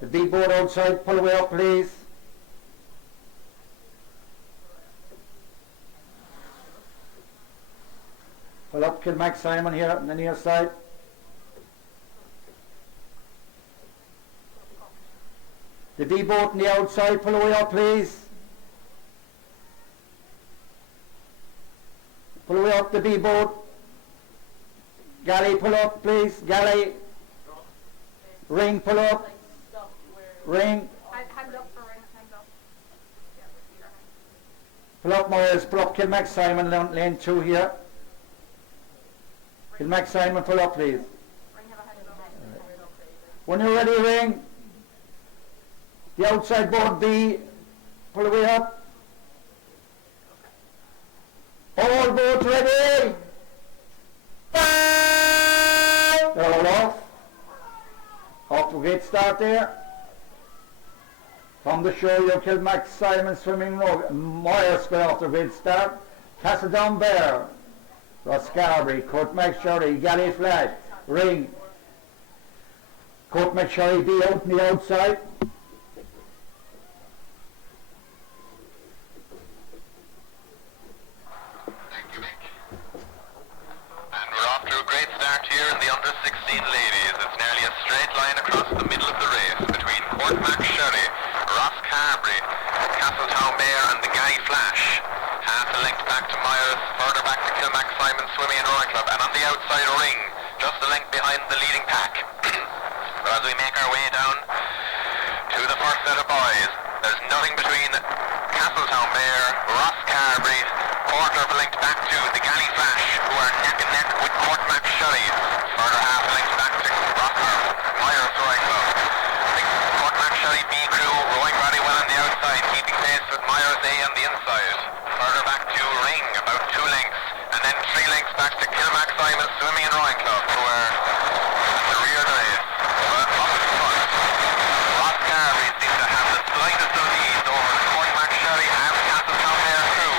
The B board outside, pull away up please. Pull up Kilmac Simon here on the near side. The D boat on the outside, pull away up please. Pull away up the B boat. Galley, pull up please. Galley. Ring, pull up. Ring. Hand up for ring, hand up. Pull up Myers, pull up Kilmac Simon, lane 2 here. Kilmac Simon, pull up please. When you're ready, ring. The outside board B, pull away up. All boats ready. They're all off. Off to a great start there. From the shore, you Kilmac Simon swimming road. Myers got off to a great start. Castledown Bear. Roscarbery, Court McSherry, Galley Flash, Ring. Court McSherry B out on the outside. Thank you, Mick. And we're off to a great start here in the under-16 ladies. It's nearly a straight line across the middle of the race between Court McSherry, Roscarbery, Castletown Bear and the Galley Flash. Half a length back to Myers, further back to Kilmac Simon Swimming and Rowing Club, and on the outside Ring, just a length behind the leading pack. But as we make our way down to the first set of boys, there's nothing between Castletown Bear, Roscarbery, quarter of a length back to the Galley Flash, who are neck and neck with Court McSherry, further half a length back to Myers Rowing Club. The Court McSherry B crew rowing very well on the outside, keeping pace with Myers A on the inside. Further back to Ring, about 2 lengths, and then 3 lengths back to Kilmac Simon Swimming and Rowing Club, who are at the rear of the race. But up in front, Roscarbery seems to have the slightest of leads over the Court McSherry and Castletown Bear crew.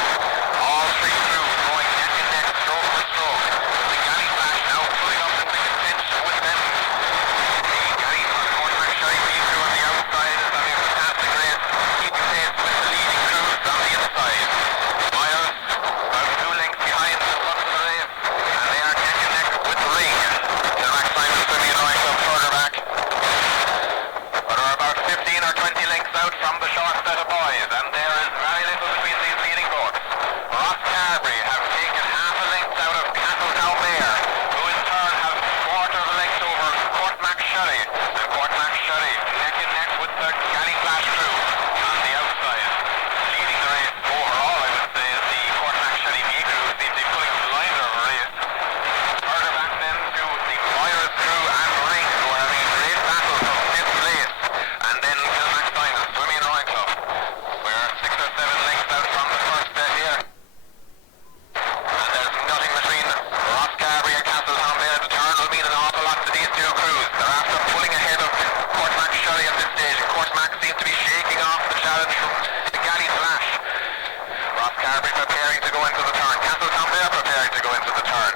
All 3 crews going neck and neck, stroke for stroke. The Galley Flash now pulling up into contention with them. The Court McSherry B crew on the outside is having a fantastic race, keeping pace with the leading crews on the inside. Myers, about 2 lengths behind the front of the race, and they are neck and neck with Ring. Kilmac Simon Swimming and Rowing Club further back, but are about 15 or 20 lengths out from the short set of boys, and there is very little between these leading boats. Roscarbery have taken half a length out of Castletown Bear, who in turn have quarter of a length over Court McSherry, and Court McSherry neck and neck with the Galley Flash crew on the outside. Leading the race overall, I would say, is the Court McSherry B crew, who seems to be pulling the liner of a race. Further back then to the Myers crew and Ring, who are having a great battle for 5th place, and then Kilmac Simon Swimming and Rowing Club. We're 6 or 7 lengths out from the first set here. And there's nothing between Roscarbery and Castletown Bear. The turn will mean an awful lot to these 2 crews. They're after pulling ahead of Court McSherry at this stage, and Court Mac seems to be shaking off the challenge from the Galley Flash. Roscarbery preparing to go into the turn. Castletown Bear preparing to go into the turn.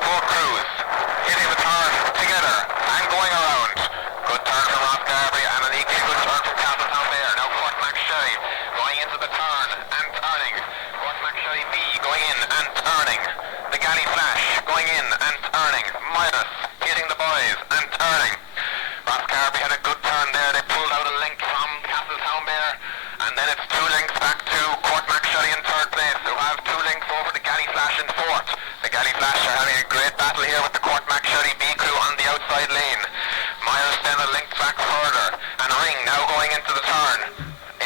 4 crews hitting the turn together and going around. Good turn from Roscarbery and an equally good turn from Castletown Bear. Now Court McSherry going into the turn and turning. Court McSherry B going in and turning. The Galley Flash going in and turning. Myers hitting the boys and turning. Roscarbery had a good turn there. They pulled out a length from Castletown Bear, and then it's 2 lengths back to Court McSherry in 3rd place, who have 2 lengths over the Galley Flash in 4th. The Galley Flash are having a great battle here with the Court McSherry B crew on the outside lane. Myers then a length back further, and Ring now going into the turn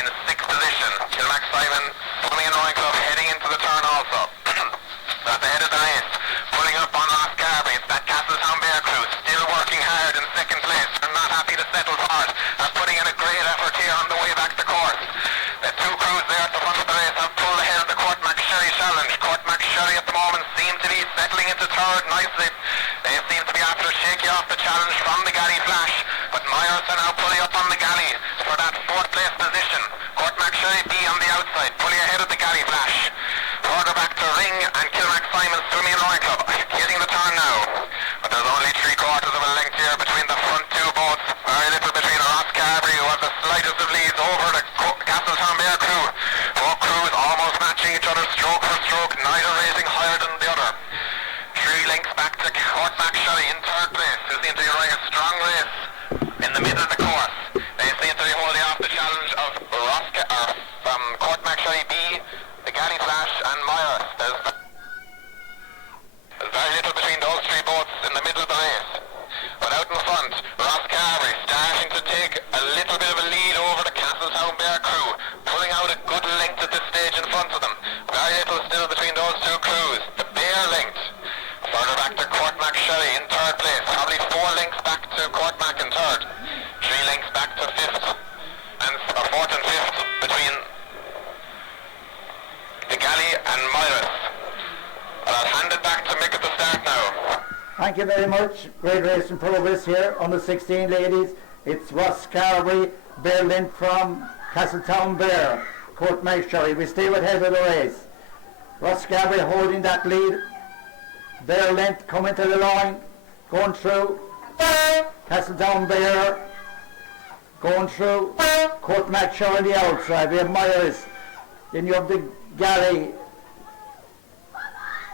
in 6th position. Kilmac Simon Swimming and Rowing Club heading into the turn also. At the head of the race, pulling up on Roscarbery. It's that Castletown Bear crew still working hard in 2nd place. They're not happy to settle for it. They're putting in a great effort here on the way back to course. The 2 crews there at the front of the race have pulled ahead of the Court McSherry challenge. Court McSherry at the moment seem to be settling into 3rd nicely. They seem to be after shaking off the challenge from the Galley Flash, but Myers are now pulling up on the Galley for that 4th place position. Court McSherry B on the outside, pulling ahead of the Galley Flash. Further back to Ring and Kilmac Simon Swimming and Rowing Club, hitting the turn now. But there's only 3/4 of a length here between the front 2 boats. Very little between Roscarbery, who Cormac Shelly in third place, who seem to be running a strong race in the middle of the course. They seem to be holding off the challenge of from Cormac Shelly B, the Galley Flash and Myers. There's very little between those three boats in the middle of the race. But out in front, Ross Carberry starting to take a little bit of a lead over the Castletown Bear crew, pulling out a good length at this stage in front of them. Very little still between those two crews. The Bear length. Further back to Cormac Shelly in third place. Probably 4 lengths back to Cormac in third. 3 lengths back to fifth. And fourth and fifth between the Galley and Myris. I'll hand it back to Mick at the start now. Thank you very much. Great race in progress here on the 16 ladies. It's Ross Carberry, Bear Lint from Castletown Bear, Cormac Shelly. We stay ahead of the race. Ross Carberry holding that lead. Bear Lint coming to the line, going through. Castletown Bear going through. Cormac Shelly on the outside. We have Myers. Then you have the Galley.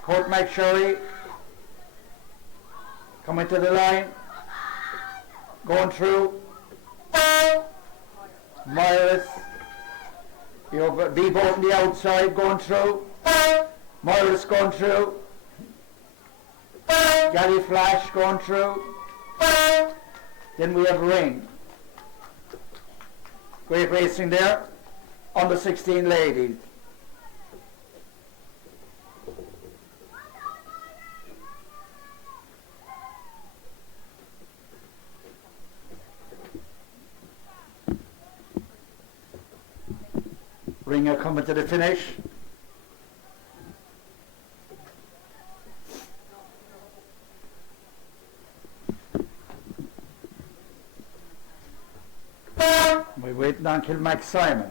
Cormac Shelly coming to the line, going through. Myers, you have B-boat on the outside going through. Myers going through. Galley Flash going through. Then we have Ring. Great racing there on the 16 ladies. Ringer coming to the finish. We're waiting on Kilmac Simon.